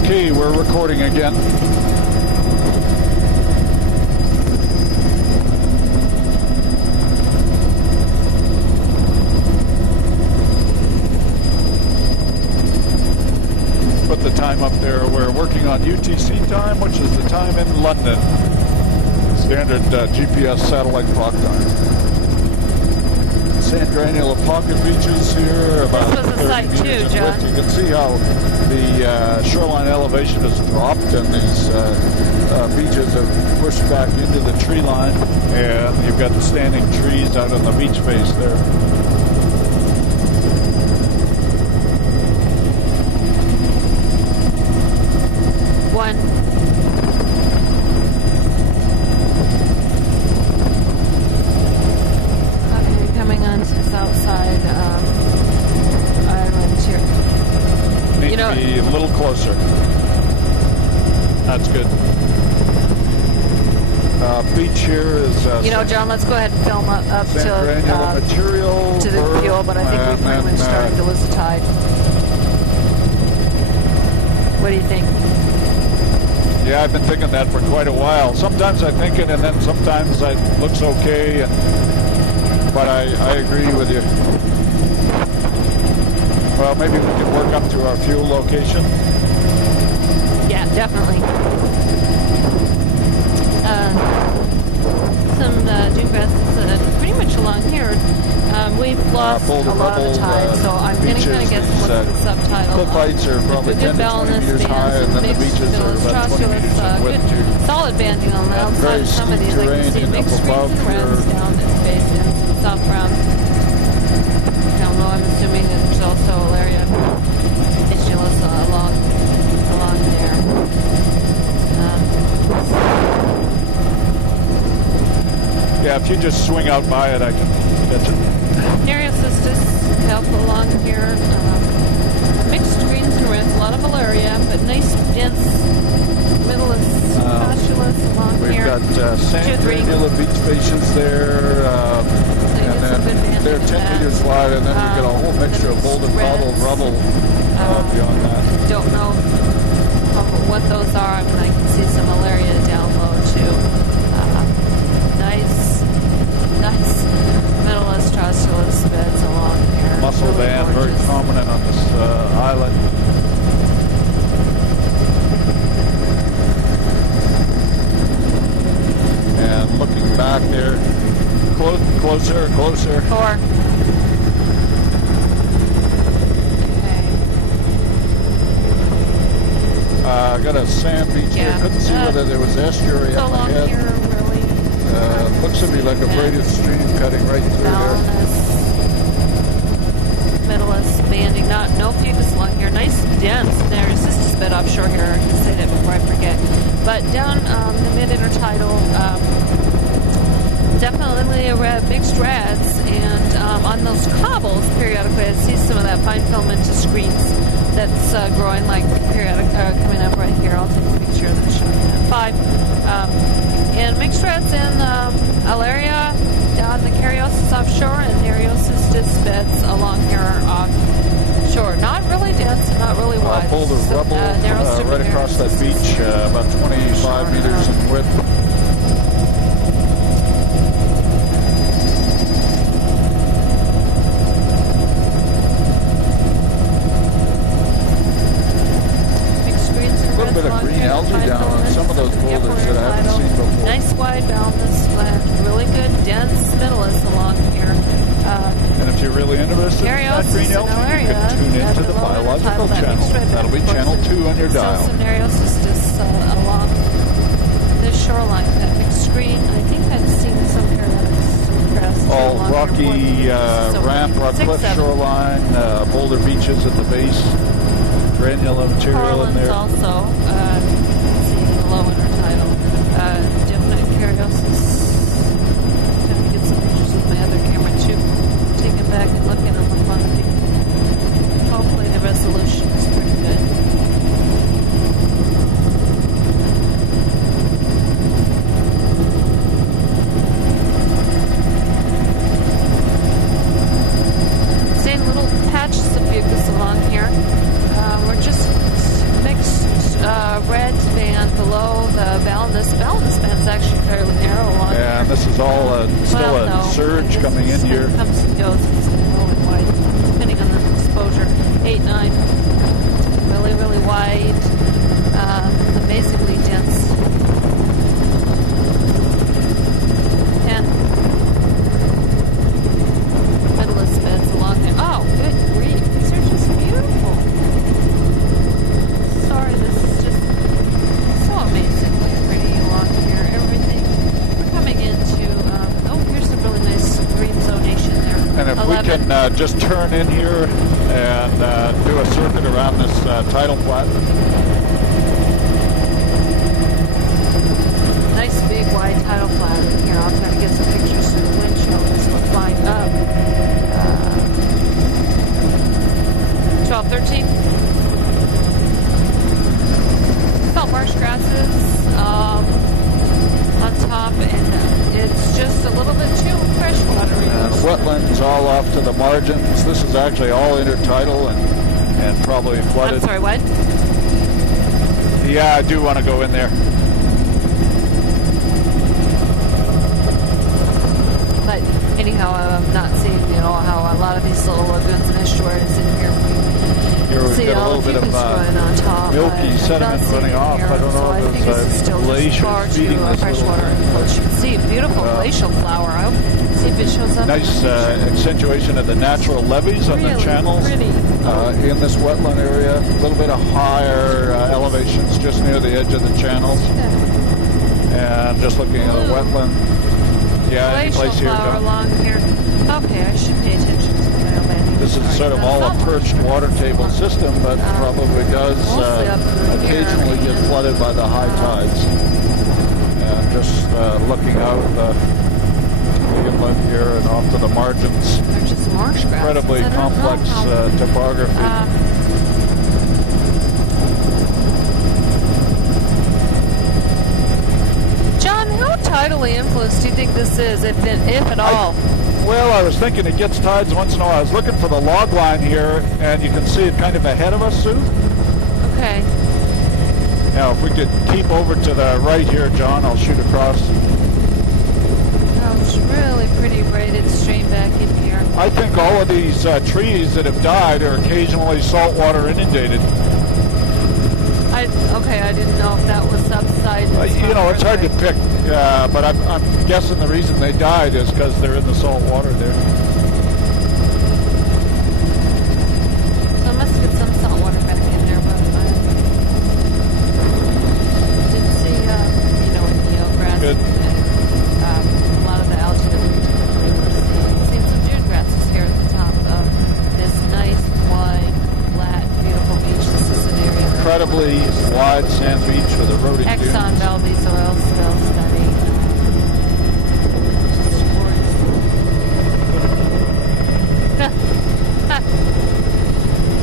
Okay, we're recording again. Put the time up there. We're working on UTC time, which is the time in London. Standard GPS satellite clock time. Sand granule pocket beaches here, about this was a site too, John. You can see how the shoreline elevation has dropped, and these beaches have pushed back into the tree line, and you've got the standing trees out on the beach face there. One. Be a little closer. That's good. Beach here is... John, let's go ahead and film up to material to the fuel, but I think we've pretty much started to lose the tide. What do you think? Yeah, I've been thinking that for quite a while. Sometimes I think it, and then sometimes it looks okay, but I agree with you. Well, maybe we can work up to our fuel location. Yeah, definitely. Some dune grasses pretty much along here. We've lost a lot of the tide, so I'm going to kind of get some look at the subtitle. Cliff heights are probably 10 to 20 meters high, and then the beaches are about 20 meters in width too. Solid banding on the outside of some of these. I can see mixed greens and reds down at the base and some soft brown. I'm assuming that there's also Alaria Ischilus along there. Yeah, if you just swing out by it, I can catch it. Nereocystis help along here. Mixed greens and reds, a lot of Alaria, but nice dense Middleus Postulus along we've here. We've got sand granula beach faces there. And then they're 10 meters wide, and then you get a whole mixture of boulder, cobbled rubble beyond that. Don't know what those are. I mean, I can see some Alaria down low too. Nice Middle Astrostulus beds along here. Mussel really band, gorgeous. very prominent on this island. And looking back there. Closer. 4. I got a sand beach here. Couldn't see whether there was estuary up ahead. Here, really. Looks to me like a braided stream cutting right through there. Middleus banding, no fucus along here. Nice dense. There's just a bit offshore here. I can say that before I forget. But down the mid-intertidal, definitely mixed reds, and on those cobbles, periodically I see some of that fine filamentous screens that's growing, like coming up right here. I'll take a picture of this, showing that 5. And mixed reds in Alaria on the Caryosis offshore, and Nereocystis beds along here offshore. Not really dense, not really wide. Boulder rubble right across that beach, about 25 meters in width. A bit of green algae down on some of those boulders that I haven't seen before. Nice wide boundless flat, really good dense Middleus along here. And if you're really interested in that green algae, you can tune into the biological channel. That'll be channel 2 on your dial. Some Nereocystis along the shoreline, that mixed green. I think I've seen some periodics. All rocky rock cliff shoreline, boulder beaches at the base. Granular material in there. Also, seeing the low intertidal. Definite Caryosis. I'm going to get some pictures with my other camera too. Take it back and look at them up on the video. Hopefully the resolution is pretty good. Same little patches of fucus along here. We're just mixed below the Validus. Validus band is actually fairly narrow along here. And this is all still a surge coming in here. Comes and goes. It's low and wide, depending on the exposure. 8, 9. Really, really wide. Amazingly dense. 10. Middleless beds along there. Oh, good grief. These are just beautiful. Sorry, this is just so amazingly pretty along here. Everything. We're coming into, here's some really nice green zonation there. And if 11. we can just turn in here and do a circuit around this tidal flat. Nice big wide tidal flat in here. I'll try to get some pictures through the windshield as we're flying up. 12, 13. Salt marsh grasses on top, and it's just a little bit too freshwatery. Wetlands all off to the margins. This is actually all intertidal and probably flooded. I'm sorry, what? Yeah, I do want to go in there. But anyhow, I'm not seeing, how a lot of these little lagoons and estuaries in here. Here we've See got a all little the bit of running on top. milky sediment running off. I don't know if there's glaciers feeding this freshwater inflows. You can see beautiful glacial flower. I'll see if it shows up. Nice accentuation of the natural levees on the channels pretty. in this wetland area. A little bit of higher elevations just near the edge of the channels. And just looking at the wetland. Yeah, any Glacial place here. flower John. along here. Okay, I should pay attention to the landing. This is sort of all a perched water table system, but probably does occasionally get flooded by the high tides. And just looking out the inlet here and off to the margins. There's just marsh grass. Incredibly complex topography. John, how tidally influenced do you think this is, if at all? Well, I was thinking it gets tides once in a while. I was looking for the log line here, and you can see it kind of ahead of us, Sue. Okay. Now, if we could keep over to the right here, John, I'll shoot across. Oh, it's really pretty braided stream back in here. I think all of these trees that have died are occasionally saltwater inundated. I didn't know if that was subsided. It's hard to pick, but I'm guessing the reason they died is because they're in the salt water there. So I must get some salt water back in there, but I didn't see, eelgrass. Good. And a lot of the algae that we typically were seeing. Seen some dune grasses here at the top of this nice, wide, flat, beautiful beach. This is an area Incredibly wide sand beach with eroding dunes. Exxon Valdez oil spill study.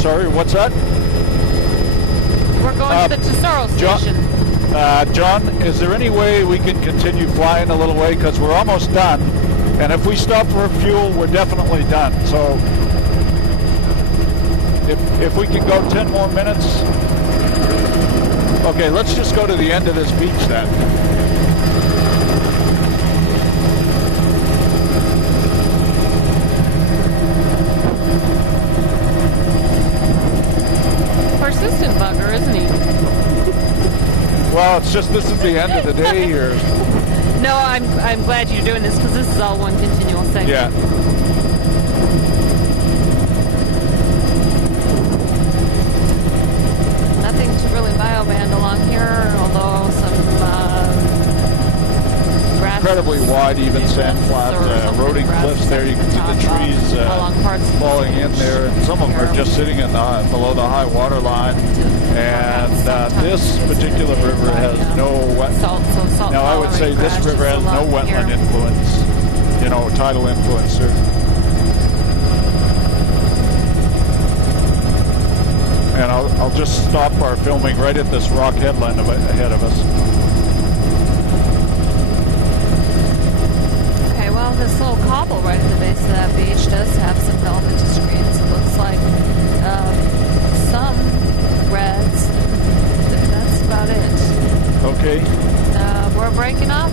Sorry, what's that? We're going to the Tesoro station. John, is there any way we can continue flying a little way? Because we're almost done. And if we stop for fuel, we're definitely done. So if we can go 10 more minutes. Okay, let's just go to the end of this beach then. Persistent bugger, isn't he? Well, it's just this is the end of the day here. No, I'm glad you're doing this because this is all one continual segment. Yeah. Nothing to really bioband along here, although some grass. Incredibly wide, even sand flat, eroding cliffs there. You can see the trees falling in there, and some of them are just sitting in below the high water line. And this particular river has no wetland. Now, I would say this river has no wetland influence, tidal influence. And I'll just stop our filming right at this rock headland ahead of us. Okay, well, this little cobble right at the base of that beach does have some filamentous screens. It looks like some reds. That's about it. Okay. We're breaking up.